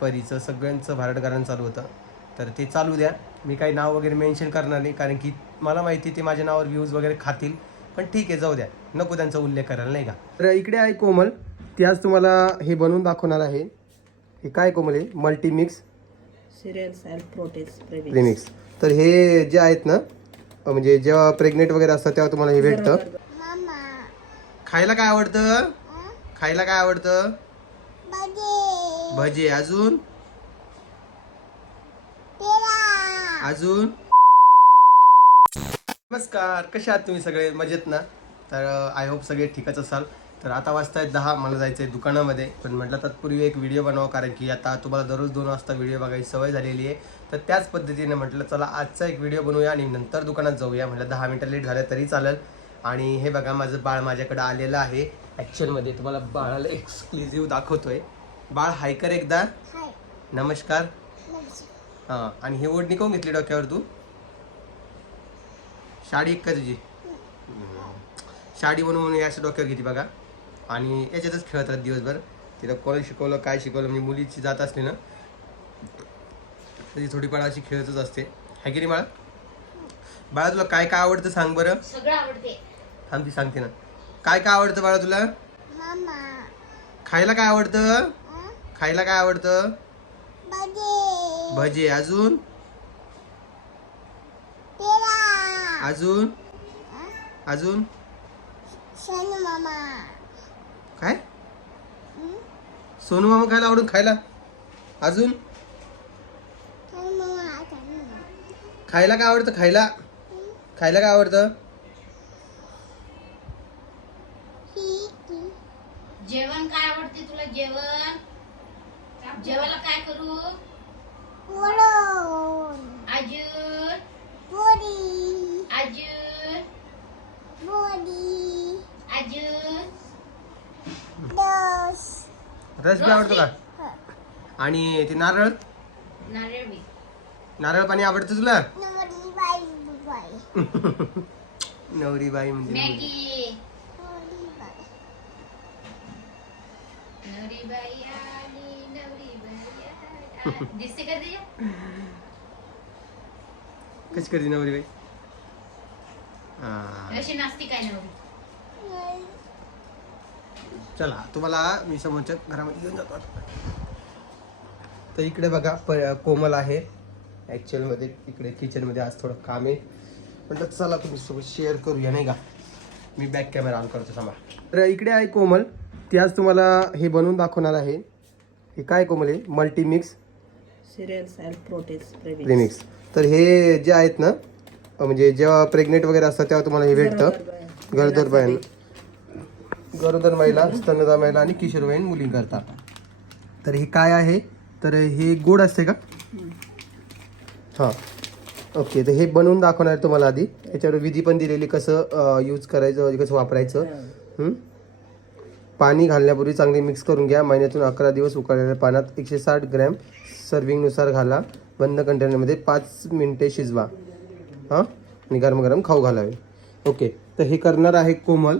परीचं सगळ्यांचं भारटगारण चालू होतं. तर ते चालू द्या. मी काही नाव वगैरे मेन्शन करणार नाही कारण की मला माहिती ते माझ्या नावावर व्ह्यूज वगैरे खातील. पण ठीक आहे जाऊ द्या. नको त्यांचा उल्लेख करायला नाही का? तर इकडे आहे कोमल. ती आज तुम्हाला हे बनवून दाखवणार आहे. हे काय कोमल आहे multimix cereal self protex premix तर हे जे आहेत ना म्हणजे जेव्हा प्रेग्नेंट वगैरे असतात तेव्हा तुम्हाला हे भेटतं. खायला काय आवडतं? खायला काय आवडतं? भजे अजून? अजून? नमस्कार कसे आहात तुम्ही सगळे? मजेत ना? तर आय होप सगळे ठीकच असाल. तर आता वाजता आहेत दहा मला जायचं आहे दुकानामध्ये. पण म्हटलं तत्पूर्वी एक व्हिडिओ बनवा कारण की आता तुम्हाला दररोज दोन वाजता व्हिडिओ बघायची सवय झालेली आहे. तर त्याच पद्धतीने म्हटलं चला आजचा एक व्हिडिओ बनवूया आणि नंतर दुकानात जाऊया. म्हटलं दहा मिनटं लेट झालं तरी चालेल. आणि हे बघा माझं बाळ माझ्याकडे आलेलं आहे. ॲक्च्युअलमध्ये तुम्हाला बाळाला एक्सक्लुझिव्ह दाखवतोय. बाळ हाय कर एकदा नमस्कार. हां आणि ही ओढणी कोण घेतली डोक्यावर तू? साडी एक का तुझी? साडी बनवून म्हणून या अशा डोक्यावर घेते बघा. आणि याच्यातच खेळत राहत दिवसभर. तिला कोणी शिकवलं काय शिकवलं म्हणजे मुलीची जात असली ना तरी थोडीफार अशी खेळतच असते. हाय की नाही बाळा? बाळा तुला काय काय आवडतं सांग बरं. सगळं आवडते. थांब ती सांगते ना. काय काय आवडतं बाळा तुला? खायला काय आवडतं? खायला काय आवडतं? भजे. अजून? अजून? अजून? काय? सोनू मामा खायला आवडून खायला? अजून? खायला काय आवडतं? खायला? खायला काय आवडतं? जेवण काय आवडते तुला? जेवण? जेवायला काय करू? अजून अजून अजून रस बी आवडतो का? आणि ते नारळ? नारळ बी. नारळ पाणी आवडतं तुला? नवरी बाई म्हणजे मॅगी. नवरी बाई आली नवरी आली. दिसते का तिच्या कशी करते नवरी बाई? हा. अशी नाचते काय चला तुम्हाला मी समोरच्या घरामध्ये घेऊन जातो आता. तर इकडे बघा प- कोमल आहे. ॲक्च्युअलमध्ये इकडे किचनमध्ये आज थोडं काम आहे. म्हटलं चला तुम्ही सोबत शेअर करूया नाही का? मी बॅक कॅमेरा ऑन करतो थांबा. तर इकडे आहे कोमल. ती आज तुम्हाला हे बनवून दाखवणार आहे. हे काय कोमल आहे multimix cereal self protex premix. तर हे जे आहेत ना म्हणजे जेव्हा प्रेग्नेंट वगैरे असतात तेव्हा तुम्हाला हे भेटतं. गरोदर बाईन गरोदर महिला स्तनदा महिला आणि किशोरवयीन मुलींकरता. तर हे काय आहे? तर हे गोड असते का? हां. ओके तर हे बनवून दाखवणार तुम्हाला आधी. याच्यावर विधी पण दिलेली कसं यूज करायचं कसं वापरायचं. हं? पाणी घालण्यापूर्वी चांगले मिक्स करून घ्या. महिन्यातून अकरा दिवस उकळलेल्या पाण्यात एकशे साठ ग्रॅम सर्विंगनुसार घाला. बंद कंटेनरमध्ये पाच मिनटे शिजवा. हां? आणि गरम गरम खाऊ घालावे. ओके तर हे करणार आहे कोमल.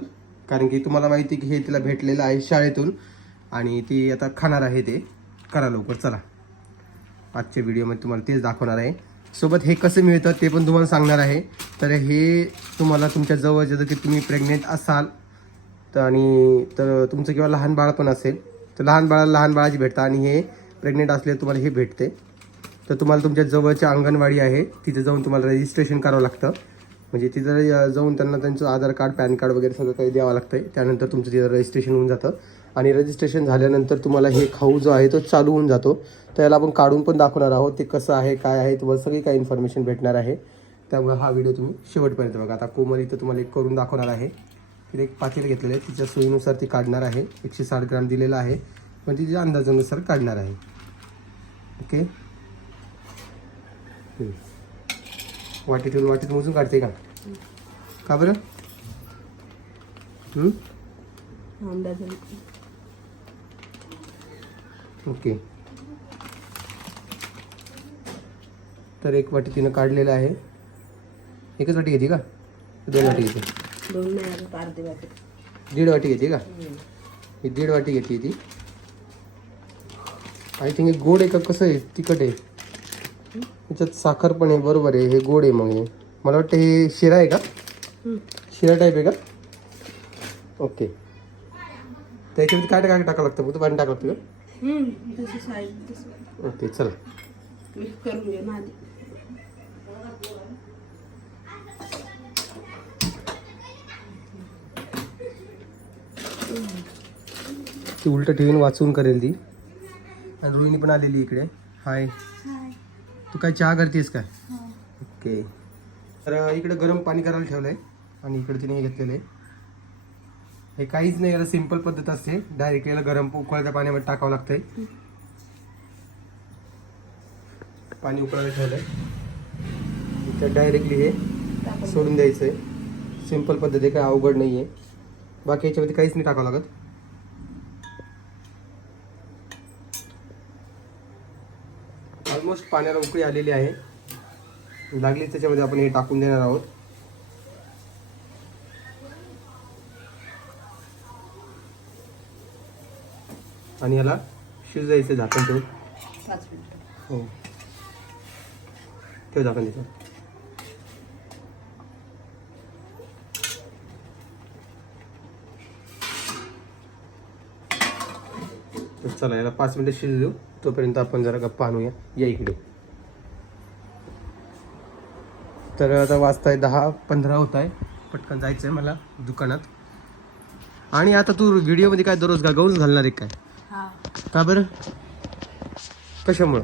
कारण की तुम्हाला माहिती की हे तिला भेटलेलं आहे शाळेतून. आणि ती आता खाणार आहे ते. करा लवकर. चला. आजच्या व्हिडिओमध्ये तुम्हाला तेच दाखवणार आहे. सोबत हे कसं मिळतं ते पण तुम्हाला सांगणार आहे. तर हे तुम्हाला तुमच्या जवळ जर की तुम्ही प्रेग्नेंट असाल तर आणि तर तुमचं किंवा लहान बाळ पण असेल तर लहान बाळाला लहान बाळाची भेटतं आणि हे प्रेग्नेंट असले तुम्हाला हे भेटते. तर तुम्हाला तुमच्या जवळच्या अंगणवाडी आहे तिथे जाऊन तुम्हाला रजिस्ट्रेशन करावं लागतं. म्हणजे तिथं जाऊन त्यांना त्यांचं आधार कार्ड पॅन कार्ड वगैरे सगळं काही द्यावं लागतं त्यानंतर तुमचं तिथं रजिस्ट्रेशन होऊन जातं. आणि रजिस्ट्रेशन झाल्यानंतर तुम्हाला हे खाऊ जो आहे तो चालू होऊन जातो. तर याला आपण काढून पण दाखवणार आहोत ते कसं आहे काय आहे तुम्हाला सगळी काही इन्फॉर्मेशन भेटणार आहे. त्यामुळे हा व्हिडिओ तुम्ही शेवटपर्यंत बघा. आता कोमल इथं तुम्हाला एक करून दाखवणार आहे. तिने एक पातेल घेतलेलं आहे. तिच्या सोयीनुसार ती काढणार आहे. एकशे साठ ग्राम दिलेला आहे. पण तिच्या अंदाजानुसार काढणार आहे. ओके? हम्म. वाटीतून वाटीत मोजून काढते का? का बरं? ओके. तर एक वाटी तिनं काढलेलं आहे. एकच वाटी घेते का? दोन वाटी घेते. दोन नाही अर्धी वाटी. दीड वाटी घेते का? ही दीड वाटी घेते ती. आय थिंक हे गोड आहे का? कसं आहे? तिखट आहे. त्याच्यात साखर पण आहे बरोबर आहे. हे गोड आहे मग हे. मला वाटतं हे शिरा आहे का? शिरा टाईप आहे का? ओके त्याच्यामध्ये काय काय टाकावं लागतं? फक्त पाणी टाकावं लागतं का? ओके चला. करून घे ना आधी ती उलट ठेवून वाचून करेल ती. आणि रोहिणी पण आलेली इकडे. हाय. तू काय चहा करतेस काय? ओके. तर इकडे गरम पाणी करायला ठेवलं आहे आणि इकडे तिने हे घेतलेलं आहे हे काहीच नाही याला सिंपल पद्धत असते. डायरेक्ट याला गरम उकळत्या पाण्यामध्ये टाकावं लागतंय. पाणी उकळायला ठेवलंय. त्यात डायरेक्टली हे सोडून द्यायचं आहे सिंपल पद्धत आहे काय अवघड नाही आहे बाकी याच्यामध्ये काहीच नाही टाकावं लागत ऑलमोस्ट पाण्याला उकळी आलेली आहे. लागली त्याच्यामध्ये आपण हे टाकून देणार आहोत. आणि याला शिजायचं झाकण ठेवून. हो. ठेव झाकण त्याचं चला याला पाच मिनिटं शिजू देऊ. तोपर्यंत आपण जरा गप्पा आणूया. या इकडे. तर आता वाजताय दहा पंधरा होत आहे पटकन जायचं आहे मला दुकानात. आणि आता तू व्हिडिओमध्ये काय दररोज गाऊन घालणार आहे काय? का बरं? कशामुळं?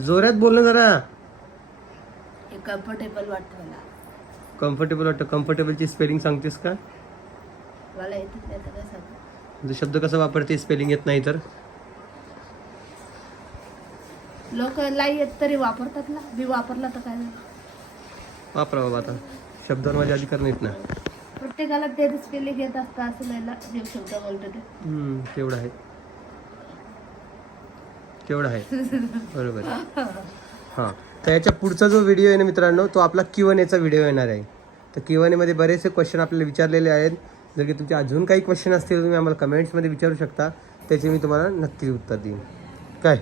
जोरात बोल ना जरा. कम्फर्टेबल वाटतं मला. कम्फर्टेबल वाटतं? कम्फर्टेबलची स्पेलिंग सांगतेस का? मला येतच नाही तर काय सांगू. जो शब्द कसा वापरते स्पेलिंग येत नाही तर? लोक लाई येत तरी वापरतात ना. मी वापरला तर काय? झालं? वापरा बाबा आता. शब्दावर माझ्या अधिकार नाहीत ना. प्रत्येकाला ते स्पेलिंग येत असतं असं नाही ना. जे शब्द बोलतो ते. हम्म, तेवढं आहे. तेवढं आहे. बरोबर हां. तर याच्या पुढचा जो व्हिडिओ आहे ना मित्रांनो तो आपला किवन एचा व्हिडिओ येणार आहे. तर किवन एमध्ये बरेचसे क्वेश्चन आपल्याला विचारलेले आहेत. जर की तुमचे अजून काही क्वेश्चन असतील तुम्ही आम्हाला कमेंट्समध्ये विचारू शकता. त्याचे मी तुम्हाला नक्की उत्तर देईन. काय?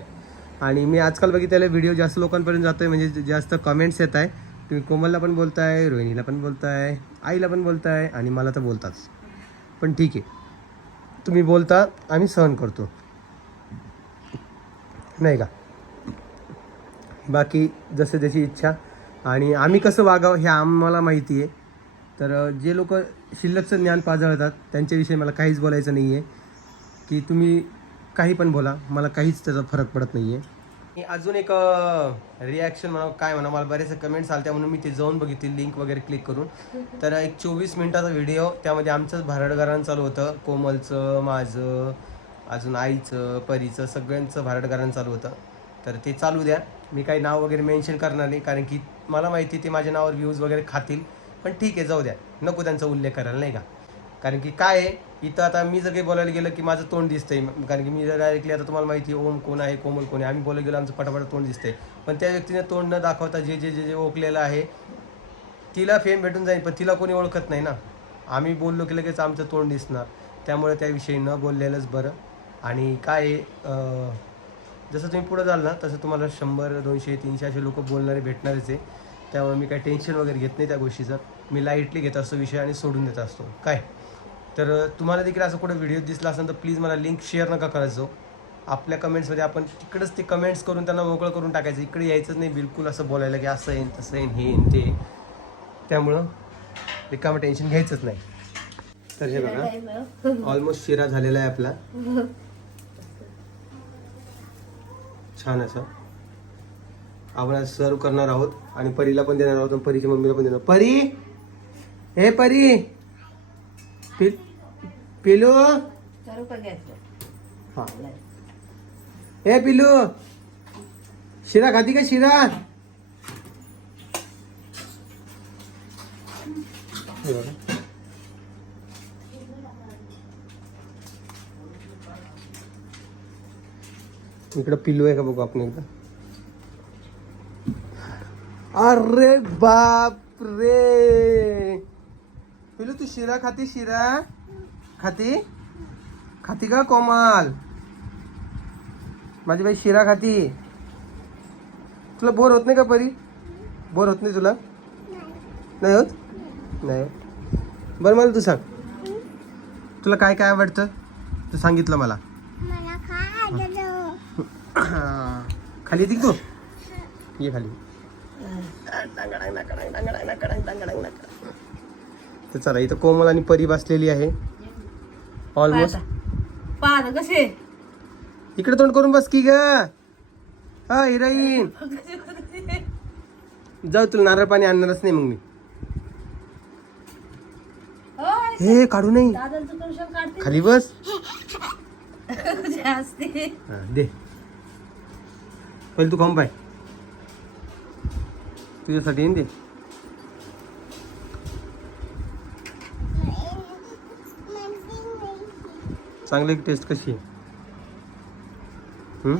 आणि मी आजकाल बघितलेले व्हिडिओ जास्त लोकांपर्यंत जातोय म्हणजे जास्त कमेंट्स येत आहे. तुम्ही कोमलला पण बोलताय रोहिणीला पण बोलताय आईला पण बोलताय आणि मला तर बोलताच. पण ठीक आहे. तुम्ही बोलता आम्ही सहन करतो. नाही का? बाकी जसे त्याची इच्छा. आणि आम्ही कसं वागावं हे आम्हाला माहिती आहे. तर जे लोक शिल्लकचं ज्ञान पाजळतात त्यांच्याविषयी मला काहीच बोलायचं नाही आहे की तुम्ही काही पण बोला मला काहीच त्याचा फरक पडत नाही आहे अजून एक रिॲक्शन म्हणा काय म्हणा मला बरेचसे कमेंट्स आले म्हणून मी ते जाऊन बघितली लिंक वगैरे क्लिक करून. तर एक चोवीस मिनिटाचा व्हिडिओ त्यामध्ये आमचंच भारडगारण चालू होतं. कोमलचं माझं अजून आईचं परीचं सगळ्यांचं भारडगारण चालू होतं. तर ते चालू द्या. मी काही नाव वगैरे मेन्शन करणार नाही कारण की मला माहिती ते माझ्या नावावर व्ह्यूज वगैरे खातील. पण ठीक आहे जाऊ द्या. नको त्यांचा उल्लेख करायला नाही का? कारण की काय आहे इथं आता मी जर काही बोलायला गेलं की माझं तोंड दिसतंय. कारण की मी जर डायरेक्टली आता तुम्हाला माहिती आहे ओम कोण आहे कोमल कोण आहे आम्ही बोलायला गेलो आमचं पटापट तोंड दिसतंय. पण त्या व्यक्तीने तोंड न दाखवता जे जे जे जे ओकलेलं आहे तिला फेम भेटून जाईल पण तिला कोणी ओळखत नाही ना? आम्ही बोललो की लगेच आमचं तोंड दिसणार. त्यामुळे त्याविषयी न बोललेलंच बरं. आणि काय आहे, जसं तुम्ही पुढं जाल ना तसं तुम्हाला शंभर दोनशे तीनशे असे लोक बोलणारे भेटणारच आहे. त्यामुळे मी काही टेन्शन वगैरे घेत नाही त्या गोष्टीचं. मी लाईटली घेत असतो विषय आणि सोडून देत असतो. काय? तर तुम्हाला देखील असं कुठं व्हिडिओ दिसला असेल तर प्लीज मला लिंक शेअर नका करायचो आपल्या कमेंट्समध्ये आपण तिकडंच ते कमेंट्स करून त्यांना मोकळं करून टाकायचं. इकडे यायचंच नाही बिलकुल असं बोलायला की असं येईन तसं येईन हे येईन ते त्यामुळं रिकामं टेन्शन घ्यायचंच नाही. तर हे बघा ऑलमोस्ट शिरा झालेला आहे आपला. छान असं. आपण आज सर्व करणार आहोत आणि परीला पण देणार आहोत आणि परीच्या मम्मीला पण देणार परी! हे परी! पि पिलू! हा. हे पिलू! शिरा खाती का शिरा? इकडं पिल्लू आहे का बघू आपण एकदा? अरे बाप रे पिलू तू शिरा खाती शिरा? खाती? खाती का कोमल? माझी बाई शिरा खाती. तुला बोर होत नाही का परी? बोर होत नाही तुला? नाही होत? नाही होत. बरं मला तू सांग. तुला काय काय आवडतं? तू सांगितलं मला. खाली येते तू? ये खाली. तर चला इथं कोमल आणि परी बसलेली आहे. ऑलमोस्ट पाहता कसे? इकडे तोंड करून बस की ग. हा हिरोईन. जाऊ तुला नारळ पाणी आणणारच नाही मग मी. हे काढू नाही. खाली बस. दे. पहिले तू खाऊन पाय. तुझ्यासाठी येईन दे चांगली टेस्ट कशी आहे? हम्म?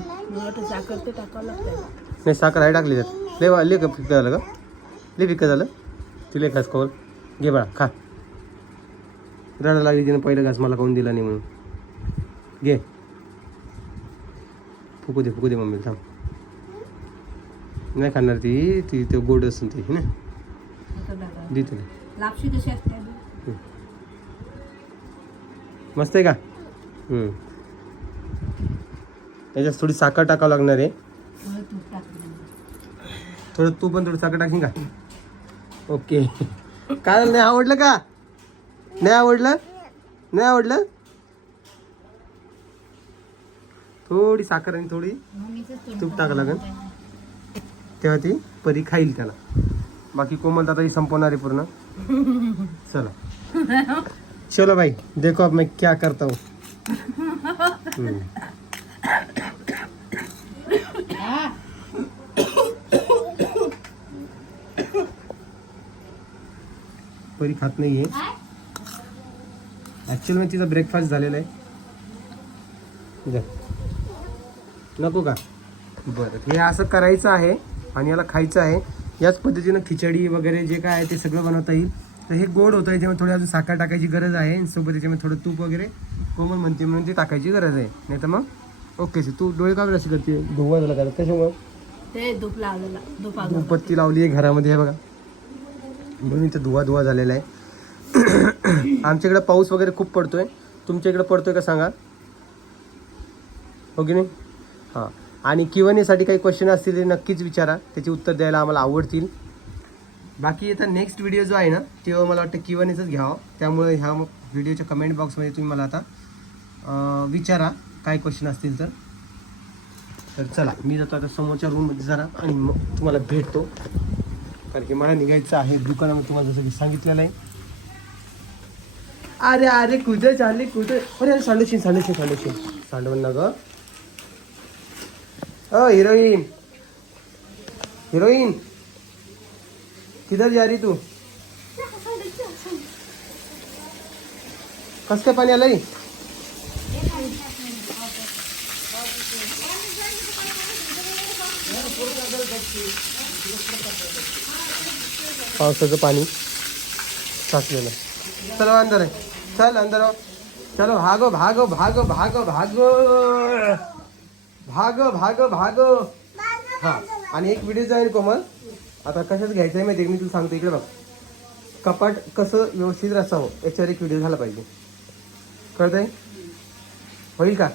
साखर ते टाकावं लागतं नाही साखर आहे टाकली त्यात. लय वा- लय का फिक्क झालं का? लय फिक्क झालं? तिला खास कवर घे बाळा खा. रडा लागली तिने पहिलं घास मला काऊन दिला नाही म्हणून. घे. फुकू दे फुकू दे मम्मी थांब. नाही खाणार ती. ती ते गोड असून ती ना? टाकावं. दे तिला लापशी कशी असते? मस्त आहे का? हम्म. याच्यात थोडी साखर टाकावं लागणार आहे. थोडं तूप टाकलं थोडं तू पण थोडं साखर टाकीन का? ओके. काय झालं नाही आवडलं का? नाही आवडलं? नाही आवडलं? थोडी साखर आणि थोडी मम्मीचं तूप टाका लागेल. तेव्हा ती परी खाईल त्याला. बाकी कोमल दादा ही संपवणार आहे पूर्ण. चला. चलो भाई देखो अब मैं क्या करता हूँ. परी खात नाहीये. ऍक्च्युअल मी तिचा ब्रेकफास्ट झालेला आहे. जा. नको का? बरं हे असं करायचं आहे. आणि याला खायचं आहे. याच पद्धतीनं खिचडी वगैरे जे काय आहे ते सगळं बनवता येईल. तर हे गोड होतं याच्यामध्ये थोडी अजून साखर टाकायची गरज आहे. सोबत याच्यामध्ये थोडं तूप वगैरे कोमल म्हणते म्हणून ती टाकायची गरज आहे. नाही तर मग ओके तू डोळे का अशी करते. धुवा झाला का कशामुळं? ते धूप लावलेला लावली आहे घरामध्ये हे बघा. म्हणून इथं धुवा धुवा झालेला आहे. आमच्याकडे पाऊस वगैरे खूप पडतोय. तुमच्या इकडे पडतोय का सांगा? हो की नाही? हां. आणि किवणीसाठी काही क्वेश्चन असतील ते नक्कीच विचारा. त्याची उत्तर द्यायला आम्हाला आवडतील. बाकी आता नेक्स्ट व्हिडिओ जो आहे ना तेव्हा मला वाटतं किवणीचंच घ्यावं. त्यामुळे ह्या व्हिडिओच्या कमेंट बॉक्समध्ये तुम्ही मला आता विचारा काय क्वेश्चन असतील तर. तर चला मी जातो आता समोरच्या रूममध्ये जरा आणि मग तुम्हाला भेटतो. कारण की मला निघायचं आहे. दुकानामध्ये तुम्हाला जसं की सांगितलेलं आहे. अरे अरे कुठं चालले कुठं? अरे अरे सांडूशीन सांडूशीन सांडूशीन सांडवण ना गं अ हिरोईन. हिरोईन. किधर जा रही तू? कस काय पाणी आलंय? पावसाचं पाणी साचलेलं चलो अंदर आहे. चल अंदर हो. चलो भागो भागो भागो भागो भागो. भागो भागो भागो. हा आणि एक व्हिडिओ जाईल कोमल. आता कशाच घ्यायचं आहे माहिती? मी तुला सांगतो इकडे बघ. कपाट कसं व्यवस्थित असावं याच्यावर एक व्हिडिओ झाला पाहिजे. कळत आहे होईल का?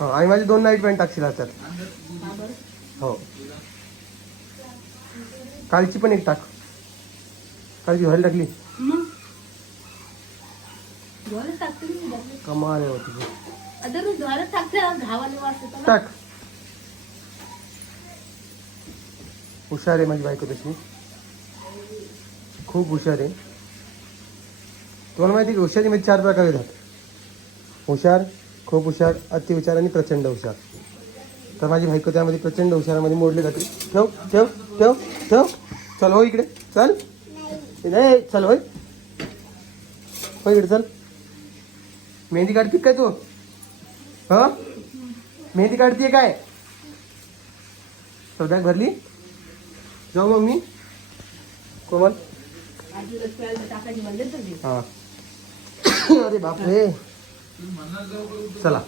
हो आणि माझे दोन नाईट पॅन्ट टाकशील ह्याच्यात हो. कालची पण एक टाक. कालची व्हायला टाकली. कमाल आहे हो धुवायला टाकते ना टाक हुशार आहे माझी बायको तशी खूप हुशार आहे तुम्हाला माहिती आहे की हुशारीमध्ये चार प्रकार येतात हुशार खूप हुशार अतिहुशार आणि प्रचंड हुशार तर माझी बायको त्यामध्ये प्रचंड हुशारामध्ये मोडली जाते ठेव ठेव ठेव ठेव चल हो इकडे चल नाही चल होय हो इकडे चल मेहंदी काढते काय तू ह? मेहंदी काढतीये काय? तर बॅग भरली? जाऊ मग मी. कोमल. हा. अरे बापरे. चला.